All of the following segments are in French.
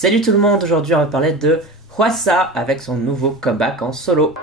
Salut tout le monde, aujourd'hui on va parler de Hwasa avec son nouveau comeback en solo.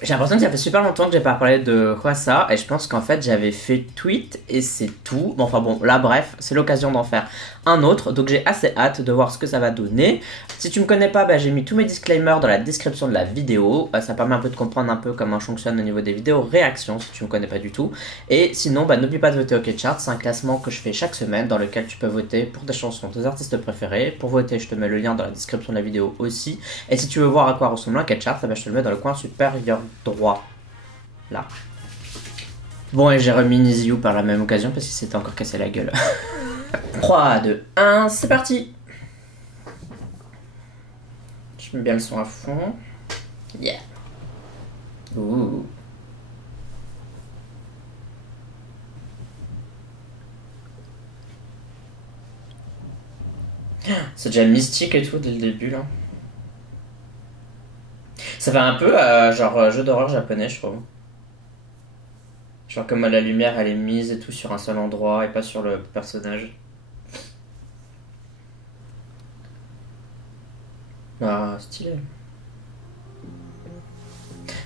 J'ai l'impression que ça fait super longtemps que j'ai pas parlé de Hwasa et je pense qu'en fait j'avais fait tweet et c'est tout. Bon, enfin bon, là bref, c'est l'occasion d'en faire un autre, donc j'ai assez hâte de voir ce que ça va donner. Si tu me connais pas, j'ai mis tous mes disclaimers dans la description de la vidéo. Ça permet un peu de comprendre un peu comment je fonctionne au niveau des vidéos réactions si tu me connais pas du tout. Et sinon, n'oublie pas de voter OK Chart, c'est un classement que je fais chaque semaine dans lequel tu peux voter pour tes chansons, tes artistes préférés. Pour voter, je te mets le lien dans la description de la vidéo aussi. Et si tu veux voir à quoi ressemble un OK Chart, je te le mets dans le coin supérieur droit. Là. Bon, et j'ai remis Niziu par la même occasion parce qu'il s'était encore cassé la gueule. 3, 2, 1, c'est parti. Je mets bien le son à fond. Yeah. Ouh. C'est déjà mystique et tout dès le début là. Ça fait un peu genre jeu d'horreur japonais, je trouve. Genre comme la lumière elle est mise et tout sur un seul endroit et pas sur le personnage. Ah, stylé.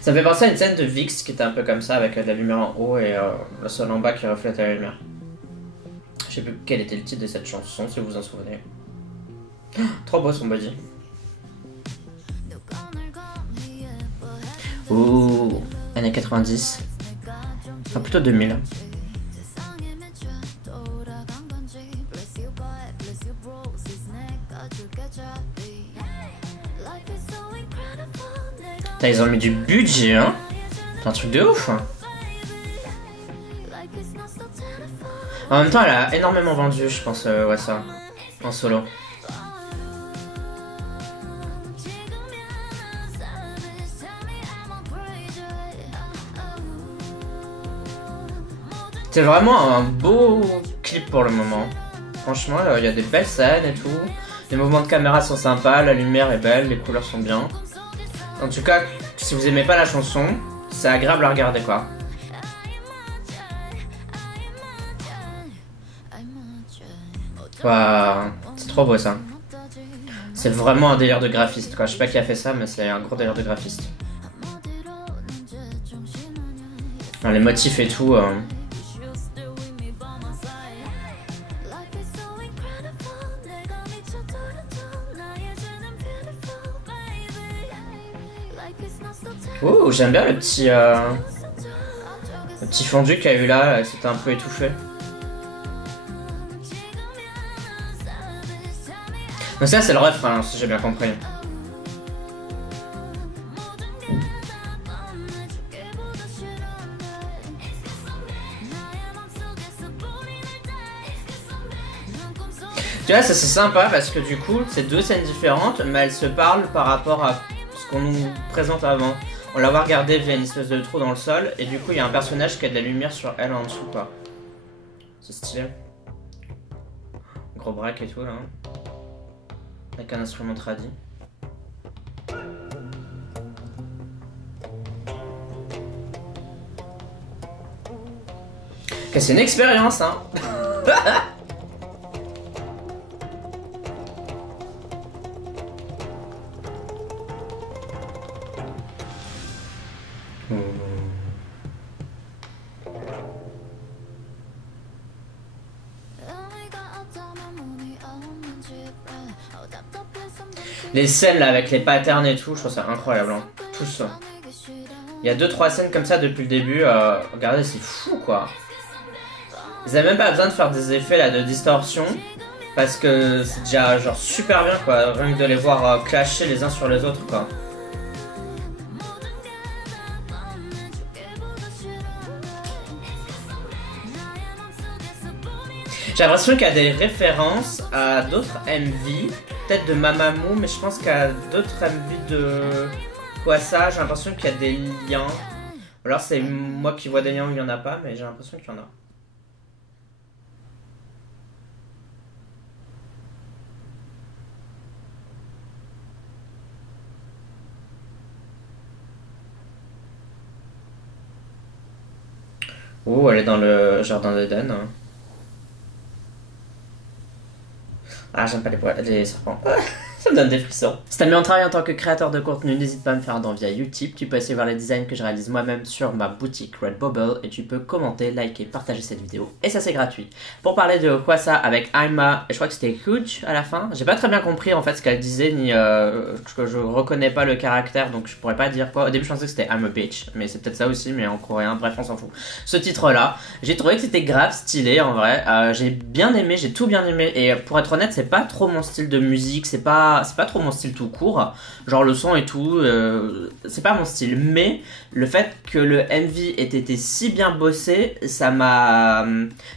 Ça me fait penser à une scène de Vix qui était un peu comme ça avec de la lumière en haut et le sol en bas qui reflète la lumière. Je sais plus quel était le titre de cette chanson si vous vous en souvenez. Trop beau son body. Ouh, années 90. Enfin plutôt 2000. Putain, ils ont mis du budget, hein. C'est un truc de ouf. Hein. En même temps, elle a énormément vendu, je pense, ouais, ça. En solo. C'est vraiment un beau clip pour le moment. Franchement, il y a des belles scènes et tout. Les mouvements de caméra sont sympas, la lumière est belle, les couleurs sont bien. En tout cas, si vous aimez pas la chanson, c'est agréable à regarder quoi. Waouh, c'est trop beau ça. C'est vraiment un délire de graphiste quoi. Je sais pas qui a fait ça, mais c'est un gros délire de graphiste. Alors, les motifs et tout. Ouh, j'aime bien le petit fondu qu'il y a eu là, c'était un peu étouffé. Donc ça c'est le refrain, si j'ai bien compris. Tu vois, ça c'est sympa parce que du coup, c'est deux scènes différentes, mais elles se parlent par rapport à ce qu'on nous présente avant. On l'a regardé via une espèce de trou dans le sol, et du coup, il y a un personnage qui a de la lumière sur elle en dessous, quoi. C'est stylé. Gros break et tout, là. Avec un instrument tradi. C'est une expérience, hein. Les scènes là avec les patterns et tout, je trouve ça incroyable. Hein. Tout ça. Il y a 2-3 scènes comme ça depuis le début. Regardez, c'est fou quoi. Ils avaient même pas besoin de faire des effets là de distorsion. Parce que c'est déjà genre super bien quoi. Rien que de les voir clasher les uns sur les autres quoi. J'ai l'impression qu'il y a des références à d'autres MV, peut-être de Mamamoo, mais je pense qu'il y a d'autres MV de Hwasa, j'ai l'impression qu'il y a des liens. Ou alors c'est moi qui vois des liens où il n'y en a pas, mais j'ai l'impression qu'il y en a. Oh, elle est dans le jardin d'Eden. Ah, j'aime pas les serpents. Ça me donne des frissons. Si t'aimes bien mon travail en tant que créateur de contenu, n'hésite pas à me faire d'envie à Utip. Tu peux aussi voir les designs que je réalise moi-même sur ma boutique Redbubble et tu peux commenter, liker, partager cette vidéo. Et ça c'est gratuit. Pour parler de Hwasa avec Aima, je crois que c'était Huge à la fin. J'ai pas très bien compris en fait ce qu'elle disait, ni que je reconnais pas le caractère, donc je pourrais pas dire quoi. Au début je pensais que c'était I'm a bitch, mais c'est peut-être ça aussi, mais en coréen, bref on s'en fout. Ce titre là, j'ai trouvé que c'était grave stylé en vrai. J'ai bien aimé, j'ai tout bien aimé. Et pour être honnête, c'est pas trop mon style de musique, c'est pas trop mon style tout court, genre le son et tout, c'est pas mon style, mais le fait que le MV ait été si bien bossé, ça m'a...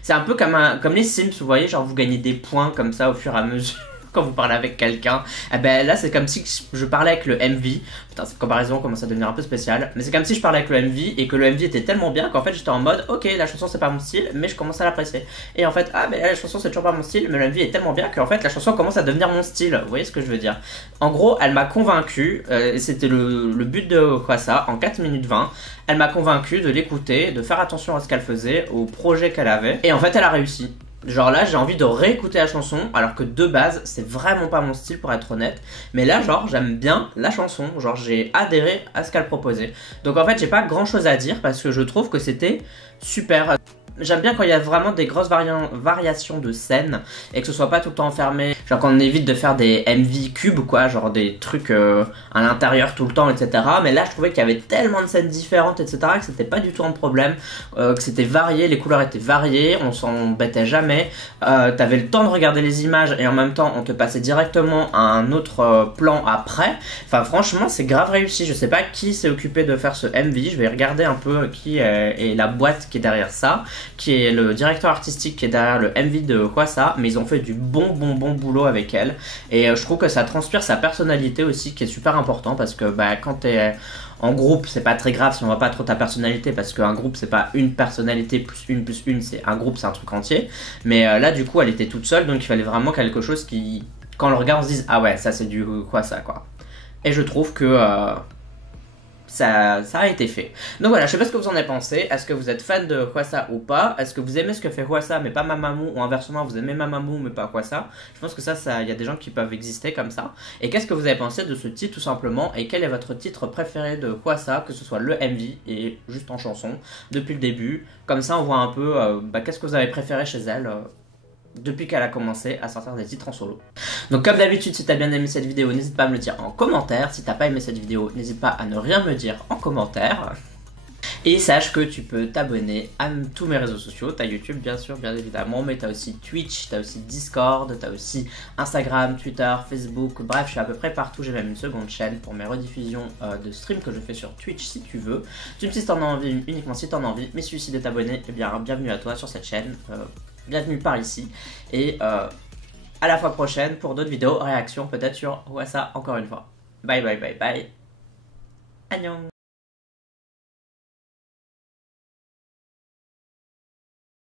C'est un peu comme les Sims, vous voyez, genre vous gagnez des points comme ça au fur et à mesure quand vous parlez avec quelqu'un. Eh ben là c'est comme si je parlais avec le MV. Putain, cette comparaison commence à devenir un peu spéciale, mais c'est comme si je parlais avec le MV et que le MV était tellement bien qu'en fait j'étais en mode ok, la chanson c'est pas mon style, mais je commence à l'apprécier. Et en fait, ah ben la chanson c'est toujours pas mon style, mais le MV est tellement bien qu'en fait la chanson commence à devenir mon style. Vous voyez ce que je veux dire? En gros, elle m'a convaincu, c'était le but de Hwasa, en 4 minutes 20. Elle m'a convaincu de l'écouter, de faire attention à ce qu'elle faisait, au projet qu'elle avait, et en fait elle a réussi. Genre là j'ai envie de réécouter la chanson alors que de base c'est vraiment pas mon style pour être honnête. Mais là genre j'aime bien la chanson, genre j'ai adhéré à ce qu'elle proposait. Donc en fait j'ai pas grand chose à dire parce que je trouve que c'était super. J'aime bien quand il y a vraiment des grosses variations de scènes et que ce soit pas tout le temps enfermé. Genre qu'on évite de faire des MV cubes quoi, genre des trucs à l'intérieur tout le temps, etc. Mais là je trouvais qu'il y avait tellement de scènes différentes, etc. que c'était pas du tout un problème, que c'était varié, les couleurs étaient variées, on s'embêtait jamais. T'avais le temps de regarder les images et en même temps on te passait directement à un autre plan après. Enfin franchement c'est grave réussi. Je sais pas qui s'est occupé de faire ce MV, je vais regarder un peu qui est la boîte qui est derrière ça, qui est le directeur artistique qui est derrière le MV de Hwasa, mais ils ont fait du bon boulot avec elle, et je trouve que ça transpire sa personnalité aussi, qui est super important, parce que bah, quand t'es en groupe, c'est pas très grave si on voit pas trop ta personnalité, parce qu'un groupe c'est pas une personnalité plus une, c'est un groupe, c'est un truc entier, mais là du coup elle était toute seule, donc il fallait vraiment quelque chose qui, quand on le regarde on se dise ah ouais ça c'est du Hwasa quoi, et je trouve que ça a été fait. Donc voilà, je sais pas ce que vous en avez pensé. Est-ce que vous êtes fan de Hwasa ou pas? Est-ce que vous aimez ce que fait Hwasa mais pas Mamamoo? Ou inversement, vous aimez Mamamoo mais pas Hwasa? Je pense que ça, il y a des gens qui peuvent exister comme ça. Et qu'est-ce que vous avez pensé de ce titre tout simplement? Et quel est votre titre préféré de Hwasa? Que ce soit le MV et juste en chanson, depuis le début. Comme ça, on voit un peu qu'est-ce que vous avez préféré chez elle depuis qu'elle a commencé à sortir des titres en solo. Donc comme d'habitude, si t'as bien aimé cette vidéo, n'hésite pas à me le dire en commentaire. Si t'as pas aimé cette vidéo, n'hésite pas à ne rien me dire en commentaire. Et sache que tu peux t'abonner à tous mes réseaux sociaux. T'as YouTube bien sûr, bien évidemment, mais t'as aussi Twitch, t'as aussi Discord, t'as aussi Instagram, Twitter, Facebook, bref, je suis à peu près partout. J'ai même une seconde chaîne pour mes rediffusions de streams que je fais sur Twitch si tu veux. Tu me dis si t'en as envie, uniquement si t'en as envie, mais si tu décides de t'abonner, eh bien bienvenue à toi sur cette chaîne. Bienvenue par ici, et à la fois prochaine pour d'autres vidéos, réactions peut-être sur Hwasa encore une fois. Bye bye bye bye. Annyeong.